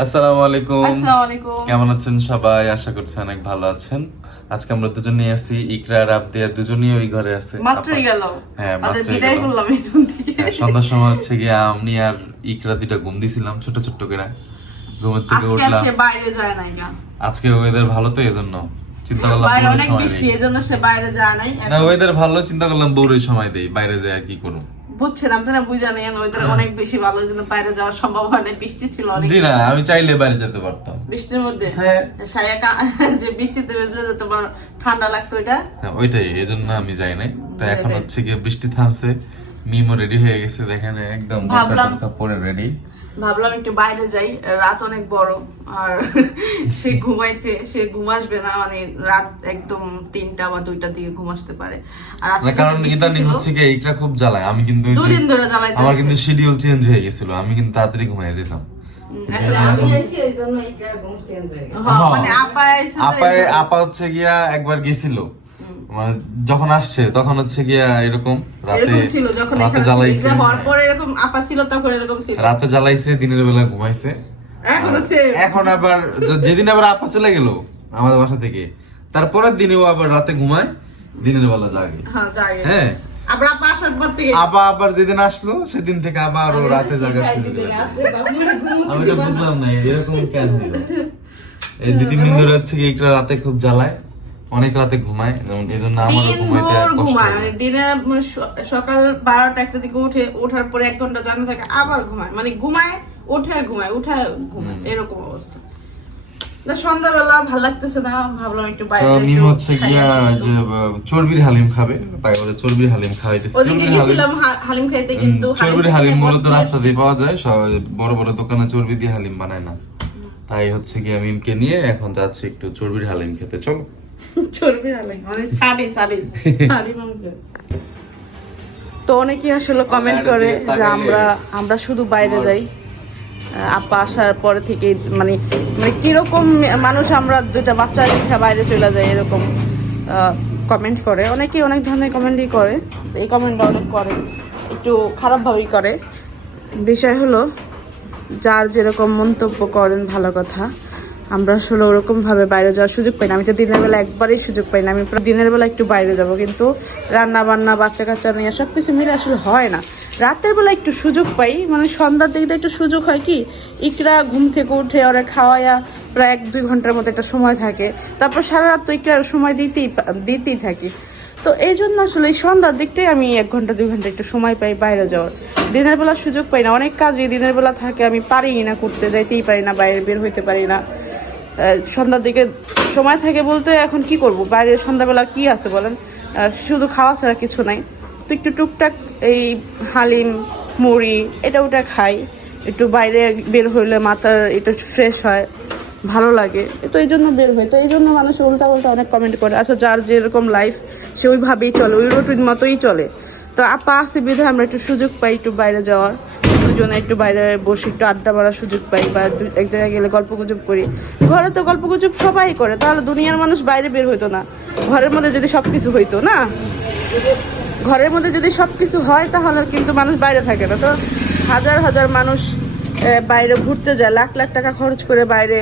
আসসালামু আলাইকুম। কেমন আছেন সবাই? আশা করছি অনেক ভালো আছেন। আজকে আমরা দুজন নিয়ে আসি ইকরা আর আবদিয়া দুজনই ওই ঘরে আছে। মাত্রই গেল। হ্যাঁ মাত্রই গেল। থেকে। হ্যাঁ, সন্ধ্যার সময় হচ্ছে গিয়ে আমি আর ইকরা দুটা ঘুম দিছিলাম ছোট ছোট করে। ঘুমের থেকে উঠলাম। বাইরে যায় নাই আজকে ওয়েদার ভালো তো এজন্য। চিন্তা করলাম বাইরে বউরের অনেক সময় বৃষ্টি দেই। এজন্য সে বাইরে যায় নাই। না ওয়েদার ভালো চিন্তা করলাম বউরের সময় দেই বাইরে যায় কি করব বুঝছেন আপনারা বুঝা নেন অনেক বেশি ভালো বাইরে যাওয়ার সম্ভব হয় না বৃষ্টি ছিল অনেক। জি না আমি চাইলে বাইরে যেতে পারতাম। বৃষ্টির মধ্যে? হ্যাঁ। সায়া যে বৃষ্টিতে ভেজলে তো তোমার ঠান্ডা লাগতো এটা হ্যাঁ, ওইটাই এই জন্য আমি যাই নাই। তো এখন হচ্ছে গিয়ে বৃষ্টি থামছে মিমো রেডি হয়ে গেছে দেখেন একদম ভাবলাম- পরে রেডি ভাবলাম একটু বাইরে যাই। রাত অনেক বড় আর সে ঘুমাইছে সে ঘুমাসবে না মানে রাত একদম তিনটা বা দুইটা দিকে ঘুমাসতে পারে। আর আজকে কারণ ইদানিং হচ্ছে গিয়ে এইটা খুব জ্বালায়। আমি কিন্তু দুদিন ধরে জ্বালাইতেছে। আমার কিন্তু শিডিউল চেঞ্জ হয়ে গেছিল আমি কিন্তু তাড়াতাড়ি ঘুমিয়ে যেতাম। ঘুম হয়ে মানে আপা হচ্ছে গিয়া একবার গেছিল। মানে যখন আসছে তখন হচ্ছে গিয়া এরকম রাতে ছিল যখন রাতে জ্বালাইছে। হওয়ার পরে এরকম আপা ছিল তখন এরকম ছিল। রাতে জ্বালাইছে দিনের বেলা ঘুমাইছে। এখনও আর এখন আবার যেদিন আবার আপা চলে গেল আমাদের বাসা থেকে তারপরের দিনেও আবার রাতে ঘুমায় দিনের বেলা জাগে হ্যাঁ হ্যাঁ। আবার আপা আসার পর থেকে আবার আবার যেদিন আসলো সেদিন থেকে আবার ও রাতে জাগা শুরু আমি তো বুঝলাম না এরকম কেন হলো? এই দু তিন দিন ধরে হচ্ছে কি একটা রাতে খুব জ্বালায়। অনেক রাতে ঘুমায় যেমন এই জন্য আমারও দিন ঘুমাইতে কষ্ট ঘুমায় হয়। মানে দিনে সকাল বারোটা একটা দিকে উঠে ওঠার পরে এক ঘণ্টা জানা থাকে আবার ঘুমায়। মানে ঘুমায় ওঠে আর ঘুমায় উঠে ঘুমায় এরকম অবস্থা। সন্ধ্যাবেলা ভালো লাগতেছে না ভাবলাম একটু বাইরে মিম হচ্ছে গিয়া যে চর্বির হালিম খাবে তাই ওরে চর্বির হালিম খাওয়াইতেছে। চর্বির হালিম হালিম খাইতে কিন্তু চর্বির হালিম হালিম মূলত রাস্তা দিয়ে পাওয়া যায় বড় বড় দোকানে চর্বি দিয়ে হালিম বানায় না। তাই হচ্ছে গিয়া মিমকে নিয়ে এখন যাচ্ছি একটু চর্বির হালিম খেতে চলো। চর্বি মানে মাংস। তো অনেকে আসলে কমেন্ট করে যে আমরা আমরা শুধু বাইরে যাই। আপা আসার পরে থেকে মানে মানে কীরকম মানুষ আমরা দুইটা বাচ্চা রেখে বাইরে চলে যাই এরকম কমেন্ট করে। অনেকেই অনেক ধরনের কমেন্টই করে। এই কমেন্টটা অনেক করে। একটু খারাপভাবেই করে। বিষয় হলো যার যেরকম মন্তব্য করেন ভালো কথা। আমরা আসলে ওরকম ভাবে বাইরে যাওয়ার সুযোগ পাই না। আমি তো দিনের বেলা একবারই সুযোগ পাই না। আমি দিনের বেলা একটু বাইরে যাব, কিন্তু রান্না বান্না বাচ্চা কাচ্চা নিয়ে সব কিছু মিলে আসলে হয় না। রাতের বেলা একটু সুযোগ পাই মানে সন্ধ্যার দিকে একটু সুযোগ হয় কি, ইকরা ঘুম থেকে উঠে ওরা খাওয়ায়া প্রায় এক, দুই ঘণ্টার মতো একটা সময় থাকে। তারপর সারা রাত তো ইকরার সময় দিতেই দিতেই থাকি। তো এই জন্য আসলে এই সন্ধ্যার দিকটাই আমি এক ঘণ্টা, দুই ঘণ্টা একটু সময় পাই বাইরে যাওয়ার। দিনের বেলা সুযোগ পাই না। অনেক কাজই দিনের বেলা থাকে, আমি পারি না, করতে যাইতেই পারি না, বাইরে বের হইতে পারি না। সন্ধ্যার দিকে সময় থাকে বলতে এখন কি করব? বাইরে সন্ধ্যাবেলা কি আছে বলেন? শুধু খাওয়া ছাড়া কিছু নাই। তো একটু টুকটাক এই হালিম, মুড়ি, এটা ওটা খাই। একটু বাইরে বের হইলে মাথার একটু ফ্রেশ হয়, ভালো লাগে। তো এই জন্য বের হয় তো এই জন্য মানুষ উল্টা উল্টা অনেক কমেন্ট করে। আচ্ছা যার যেরকম লাইফ সে ওইভাবেই চলে, ওই রুটিন মতোই চলে। তো আপা আছে বিধে আমরা একটু সুযোগ পাই একটু বাইরে যাওয়ার। দুজনে একটু বাইরে বসে একটু আড্ডা মারার সুযোগ পাই বা এক জায়গায় গেলে গল্প গুজব করি। ঘরে তো গল্প গুজব সবাই করে, তাহলে দুনিয়ার মানুষ বাইরে বের হইতো না। ঘরের মধ্যে যদি সব কিছু হইতো না? ঘরের মধ্যে যদি সব কিছু হয়, তাহলে কিন্তু মানুষ বাইরে থাকে না। তো হাজার হাজার মানুষ বাইরে ঘুরতে যায়, লাখ লাখ টাকা খরচ করে বাইরে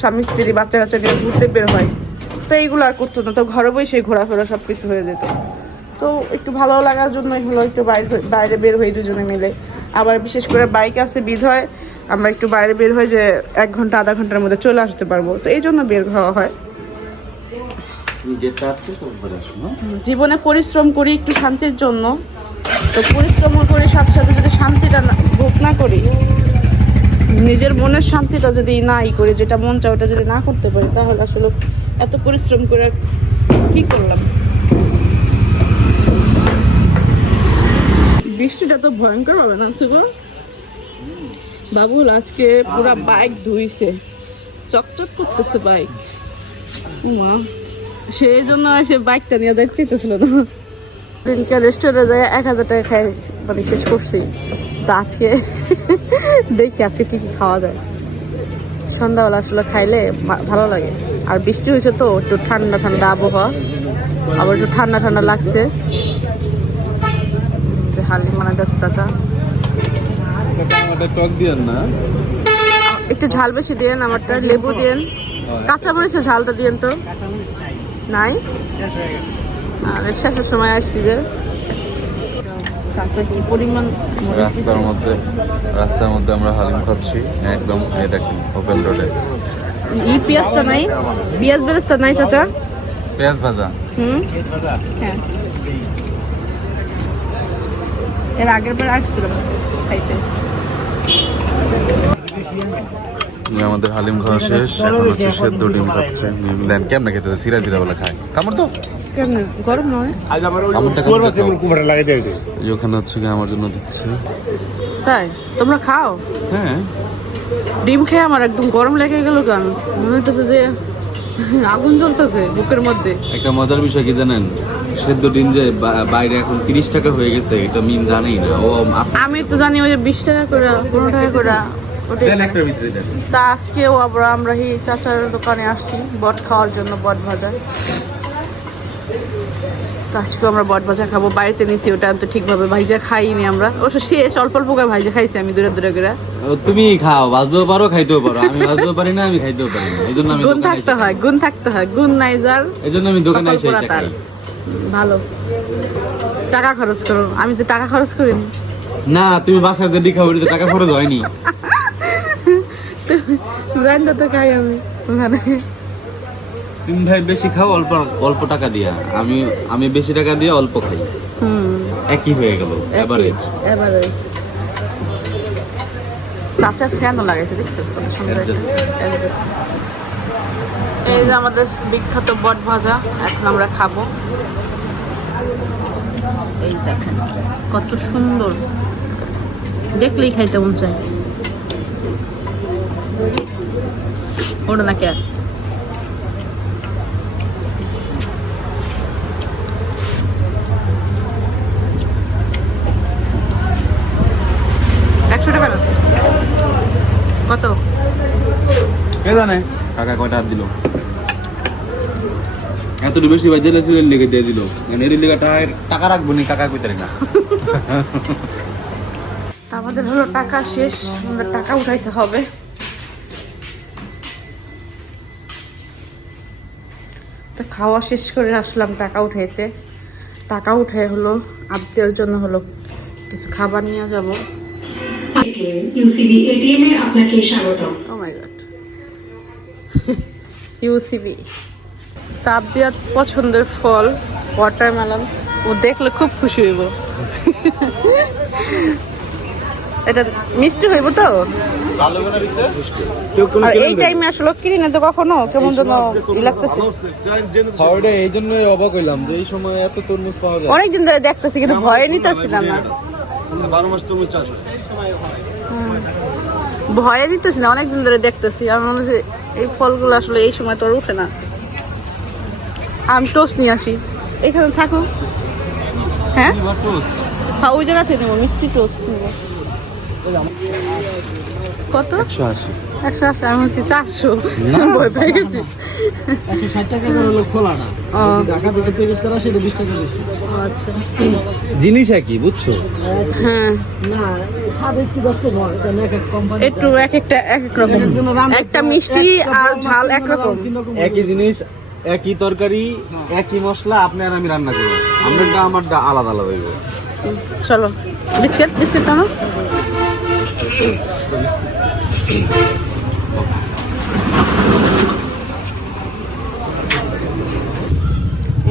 স্বামী স্ত্রী, বাচ্চা কাচ্চা নিয়ে ঘুরতে বের হয়। তো এইগুলো আর করতো না। তো ঘরে বসে ঘোরাফেরা সব কিছু হয়ে যেত। তো একটু ভালো লাগার জন্যই হলো একটু বাইরে বাইরে বের হই দুজনে মিলে। আবার বিশেষ করে বাইক আছে বিধয় আমরা একটু বাইরে বের হই যে এক ঘণ্টা আধা ঘণ্টার মধ্যে চলে আসতে পারব। তো এই জন্য বের হওয়া হয়। জীবনে পরিশ্রম করি একটু শান্তির জন্য। তো পরিশ্রম করি সাথে সাথে যদি শান্তিটা ভোগ না করি নিজের মনের শান্তিটা যদি নাই করি যেটা মন চায় ওটা যদি না করতে পারি তাহলে আসলে এত পরিশ্রম করে কি করলাম? বৃষ্টিটা তো ভয়ঙ্কর হবে না সুগো বাবুল, আজকে পুরা বাইক ধুইছে। চকচক করতেছে বাইক মা সেই জন্য সে বাইকটা নিয়ে দেখতেছিল না দিনকে রেস্টুরেন্টে যাই এক হাজার টাকা খাই মানে শেষ করছি। তো আজকে দেখি আজকে কি কি খাওয়া যায়। সন্ধ্যাবেলা আসলে খাইলে ভালো লাগে। আর বৃষ্টি হয়েছে তো, একটু ঠান্ডা ঠান্ডা আবহাওয়া। আবার একটু ঠান্ডা ঠান্ডা লাগছে। মানে টক দিয়েন না। একটু ঝাল বেশি দিয়েন আমারটা লেবু দিয়েন। কাঁচা মরিচের ঝালটা দিয়েন তো। নাই? আর শেষের সময় আসছি যে। চাচা কি পরিমাণ রাস্তার মধ্যে রাস্তার মধ্যে আমরা হালিম খাচ্ছি একদম এই দেখেন ওপেন রোডে ই পেঁয়াজটা নাই? পেঁয়াজ বেরেস্তা নাই চাচা? পেঁয়াজ ভাজা। হুম? হ্যাঁ। এর আগের বার আসছিলাম খাইতে। আমাদের হালিম খাওয়া শেষ এখন হচ্ছে সেদ্ধ ডিম খাচ্ছে। দেন কেমনে খেতে সিরা জিরা বলে খায়। কামড় তো? কেমন? গরম নয় ওখানে হচ্ছে আমার জন্য দিচ্ছে। তাই? তোমরা খাও? হ্যাঁ। ডিম খেয়ে আমার একদম গরম লেগে গেল কেন? মনে হইতেছে যে আগুন জ্বলতেছে বুকের মধ্যে। একটা মজার বিষয় কি জানেন? সেদ্ধ ডিম যে বাইরে এখন তিরিশ টাকা হয়ে গেছে এটা মিম জানেই না। ও আমি তো জানি ওই যে বিশ টাকা করে পনেরো টাকা করে। তা আজকেও আবার আমরা হি চাচার দোকানে আসছি বট খাওয়ার জন্য বট ভাজা। তো আজকেও আমরা বট ভাজা খাব। বাড়িতে নিছি ওটা তো ঠিকভাবে ভাইজা খাইনি আমরা। অবশ্য শেষ অল্প অল্প করে ভাইজা খাইছি আমি দূরে দূরে করে। তুমি খাও বাজতেও পারো খাইতেও পারো। আমি বাজতেও পারি না আমি খাইতেও পারি না। এই জন্য আমি গুণ থাকতে হয় গুণ থাকতে হয় গুণ নাই যার এই জন্য আমি দোকানে এসে। খাই। ভালো। টাকা খরচ করো। আমি তো টাকা খরচ করিনি। না তুমি বাসায় যদি ওটাতে টাকা খরচ হয়নি। রান্না তো খাই আমি। মানে তুমি ভাই বেশি খাও অল্প অল্প টাকা দিয়া। আমি আমি বেশি টাকা দিয়ে অল্প খাই। হুম। একই হয়ে গেল এভারেজ এবারে চাচার ফ্যানও লাগাইছে দেখছ কত সুন্দর Adjust. Adjust. এই যে আমাদের বিখ্যাত বট ভাজা, এখন আমরা খাব। এই দেখেন, কত সুন্দর। দেখলেই খাইতে মন চায়। ওটা না কে একশো টাকা? কত? কে জানে? কাকা কয়টা দিল? এত বেশি ভাই দিলে ছিল লিখে দিয়ে দিল। মানে এর লিখে টাকা রাখব নি কাকা কইতে না। আমাদের হলো টাকা শেষ আমাদের টাকা উঠাইতে হবে। তো খাওয়া শেষ করে আসলাম টাকা উঠাইতে। টাকা উঠে হলো আত্মীয়র জন্য হলো কিছু খাবার নিয়ে যাব। ইউসিবি এটিএম এ আপনাকে স্বাগত ও মাই গড ইউসিবি তাপ দেওয়ার পছন্দের ফল ওয়াটারমেলন ও দেখলে খুব খুশি হইব। এটা মিষ্টি হইব তো? আর এই টাইমে আসলে কিনি না তো কখনো? কেমন যেন লাগতেছে। খাওয়াটা এই জন্যই অবাক হইলাম যে এই সময় এত তরমুজ পাওয়া যায়। অনেকদিন ধরে দেখতেছি কিন্তু ভয়ে নিতেছিলাম না বারো মাস তরমুজ চাষ ভয়ে। নিতেছি না অনেকদিন ধরে দেখতেছি। আমার মনে হচ্ছে এই ফলগুলো আসলে এই সময় তো আর উঠে না। আমি টোস্ট নিয়ে আসি। এখানে থাকো। হ্যাঁ? হ্যাঁ ওই জায়গা থেকে নেব মিষ্টি টোস্ট নেব। কত? একশো আশি। একশো আশি আমি হচ্ছে চারশো। ভয় পেয়ে গেছি। একশো ষাট টাকা করে হলো খোলাটা ও। ঢাকা থেকে প্যাকেট করা সেটা বিশ টাকা বেশি। আচ্ছা। জিনিস একই বুঝছ? হ্যাঁ। একটু এক এক একটু এক একটা এক এক রকম। একটা মিষ্টি আর ঝাল একরকম একই জিনিস একই তরকারি একই মশলা আপনি আর আমি রান্না করব। আমারটা আমারটা আলাদা আলাদা হইব। চলো বিস্কিট বিস্কিট আনো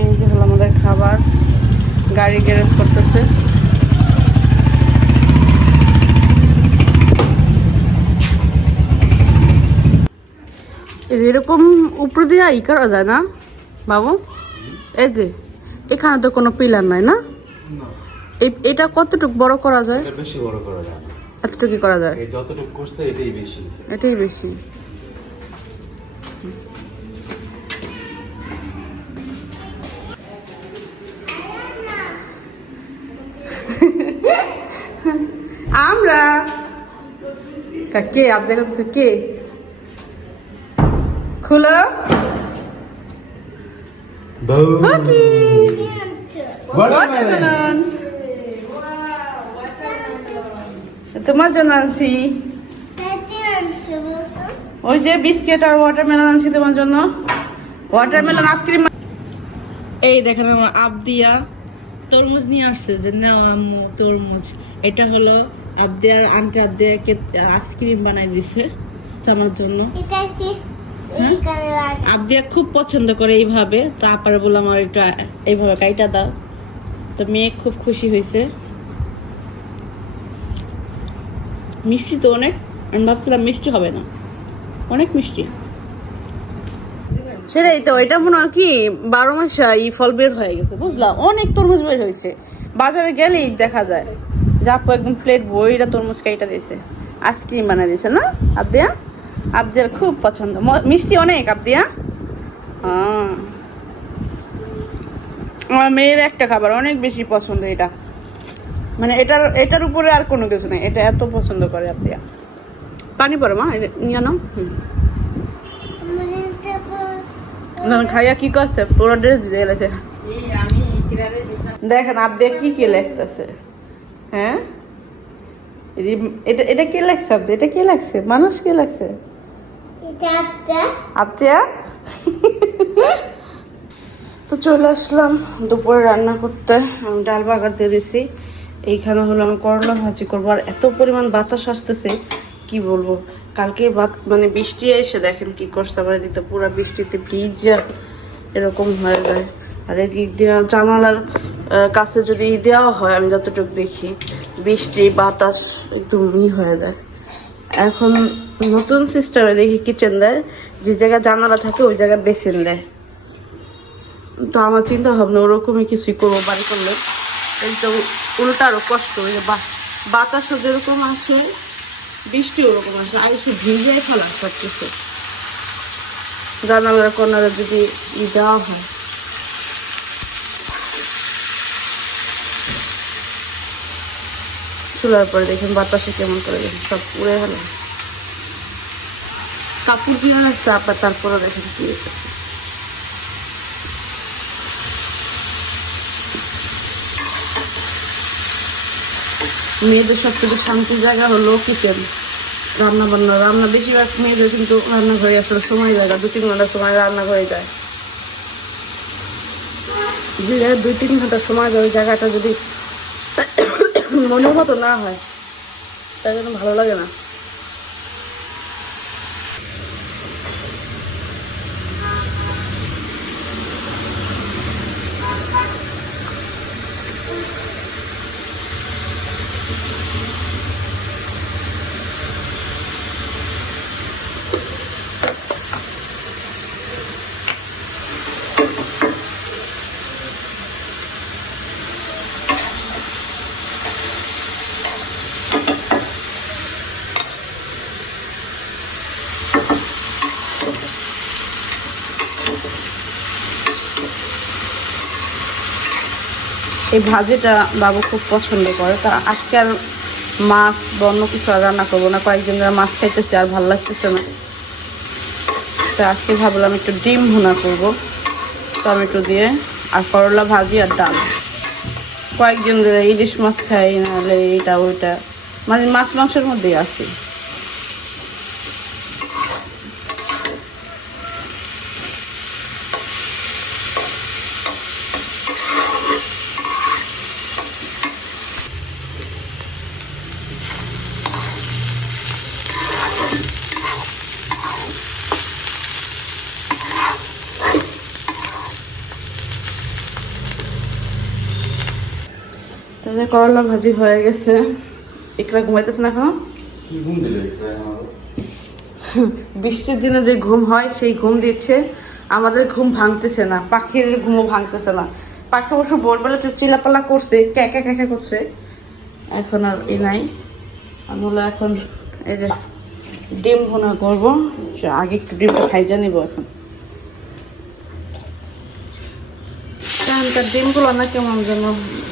এই যে হলো আমাদের খাবার। গাড়ি গ্যারেজ করতেছে এই যে এরকম উপর দিয়ে ই করা যায় না বাবু? এই যে এখানে তো কোনো পিলার নাই না? এটা কতটুকু বড় করা যায়? বেশি বড় করা যায় এতটুকু করা যায়? যতটুকু করছে এটাই বেশি। এটাই বেশি। আমরা? কে আপনার কাছে কে? হকি ওয়াটারমেলন তোমার জন্য আনছি। ওই যে বিস্কিট আর ওয়াটারমেলন আনছি তোমার জন্য। ওয়াটারমেলন আইসক্রিম এই দেখেন আমার আবদিয়া তরমুজ নিয়ে আসছে যে নাও আম্মু তরমুজ। এটা হলো আবদিয়ার আন্টি আবদিয়াকে আইসক্রিম বানাই দিছে আমার জন্য। হ্যাঁ? আবদিয়া খুব পছন্দ করে এইভাবে। তো আপারে বললাম আমার একটু এইভাবে কাইটা দাও। তো মেয়ে খুব খুশি হয়েছে। মিষ্টি তো অনেক। আমি ভাবছিলাম মিষ্টি হবে না। অনেক মিষ্টি। সেটাই তো এটা মনে হয় কি বারো মাসে এই ফল বের হয়ে গেছে বুঝলাম অনেক তরমুজ বের হয়েছে। বাজারে গেলেই দেখা যায়। যাপু একদম প্লেট বইটা তরমুজ কাইটা দিয়েছে। আইসক্রিম বানাই দিয়েছে না আবদিয়া? আবদিয়ার খুব পছন্দ। মিষ্টি অনেক আবদিয়া হ্যাঁ? আমার মেয়ের একটা খাবার অনেক বেশি পছন্দ এটা। মানে এটার এটার উপরে আর কোনো কিছু নেই। এটা এত পছন্দ করে আবদিয়া পানি পড়ে, মা? নিয়ে নাও। হুম। খাইয়া কি করছে? পুরো ড্রেস ইকরারে বিছানা দেখেন আবদে কি কি লেখতেছে। হ্যাঁ? এটা এটা কে লেখছে আপনি এটা কে লাগছে মানুষ কে লেখছে? আবদিয়া? তো চলে আসলাম দুপুরে রান্না করতে। আমি ডাল বাগার দিয়ে দিছি। এইখানে হলো আমি করলা ভাজি করব। আর এত পরিমাণ বাতাস আসতেছে, কি বলব? কালকে বাত মানে বৃষ্টি এসে দেখেন কি করছে। আমার এদিকটা পুরো বৃষ্টিতে ভিজা এরকম হয়ে যায়। আর এদিক দিয়ে জানালার কাছে যদি দেওয়া হয়, আমি যতটুকু দেখি, বৃষ্টি, বাতাস একদম ই হয়ে যায়। এখন নতুন সিস্টেমে দেখি কিচেন দেয়, যে জায়গায় জানালা থাকে, ওই জায়গায় বেসিন দেয়। তো আমার চিন্তা ভাবনা, ওরকমই কিছুই করব বাড়ি করলে। কিন্তু উল্টা আরও কষ্ট, ওই যে বাতাসও যেরকম আসে বৃষ্টি ওরকম আসে আর সে ভিজিয়ে ফেলা সব কিছু জানালার কর্নারে যদি ই দেওয়া হয়। চুলার পরে দেখেন বাতাসে কেমন করে সব উড়ে গেল। কাপড় কিনে লাগছে আপনার তারপরে দেখেন কি মেয়েদের সবথেকে শান্তির জায়গা হলো কিচেন রান্না বান্না রান্না বেশিরভাগ মেয়েদের কিন্তু রান্নাঘরে আসলে সময় যায় না দু তিন ঘণ্টার সময় রান্নাঘরে যায়। যে দুই তিন ঘণ্টা সময় যায় ওই জায়গাটা যদি মনের মতো না হয়, তাই জন্য ভালো লাগে না। এই ভাজিটা বাবু খুব পছন্দ করে। তা আজকে আর মাছ বা অন্য কিছু আর রান্না করব না। কয়েকদিন ধরে মাছ খাইতেছে আর ভালো লাগতেছে না। তো আজকে ভাবলাম একটু ডিম ভুনা করব। টমেটো দিয়ে আর করলা ভাজি আর ডাল। কয়েকজন ইলিশ মাছ খাই নাহলে এইটা, ওইটা। মানে মাছ মাংসের মধ্যেই আছি। করলা ভাজি হয়ে গেছে। একরা ঘুমাইতেছে না এখনও? বৃষ্টির দিনে যে ঘুম হয় সেই ঘুম দিচ্ছে। আমাদের ঘুম ভাঙতেছে না পাখির ঘুমও ভাঙতেছে না। পাখি অবশ্য ভোরবেলা তো চিলাপালা করছে ক্যাকা ক্যাকা করছে। এখন আর এ নাই। আমি হলো এখন এই যে ডিম ভুনা করব। আগে একটু ডিমটা খাইজা নিব এখন। এখানকার ডিমগুলো না কেমন যেন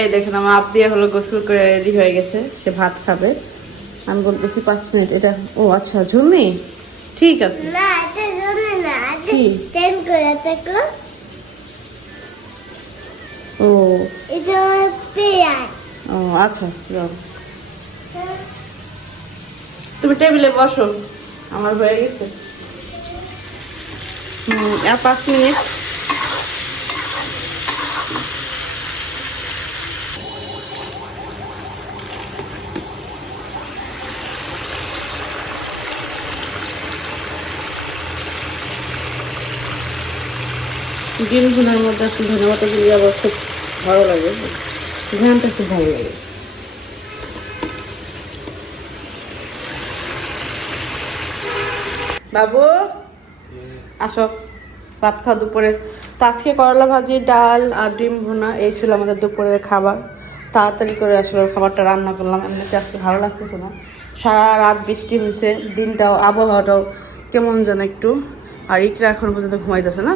এই দেখেন আমার আপ দিয়ে হলো গোসল করে রেডি হয়ে গেছে। সে ভাত খাবে। আমি বলতেছি পাঁচ মিনিট এটা ও আচ্ছা ঝুমি? ঠিক আছে। ও। ও আচ্ছা যাও। তুমি টেবিলে বসো। আমার হয়ে গেছে। আর পাঁচ মিনিট। ডিম ভুনার মধ্যে একটু ধনে পাতা দিলে আবার খুব ভালো লাগে। ঘ্রানটা খুব ভালো লাগে। বাবু, আসো। ভাত খাও দুপুরে। তো আজকে করলা ভাজি, ডাল আর ডিম ভুনা, এই ছিল আমাদের দুপুরের খাবার। তাড়াতাড়ি করে আসলে খাবারটা রান্না করলাম। এমনিতে আজকে ভালো লাগতেছে না। সারা রাত বৃষ্টি হয়েছে, দিনটাও, আবহাওয়াটাও কেমন যেন একটু। আর ইকরা এখন পর্যন্ত ঘুমাইতেছে না।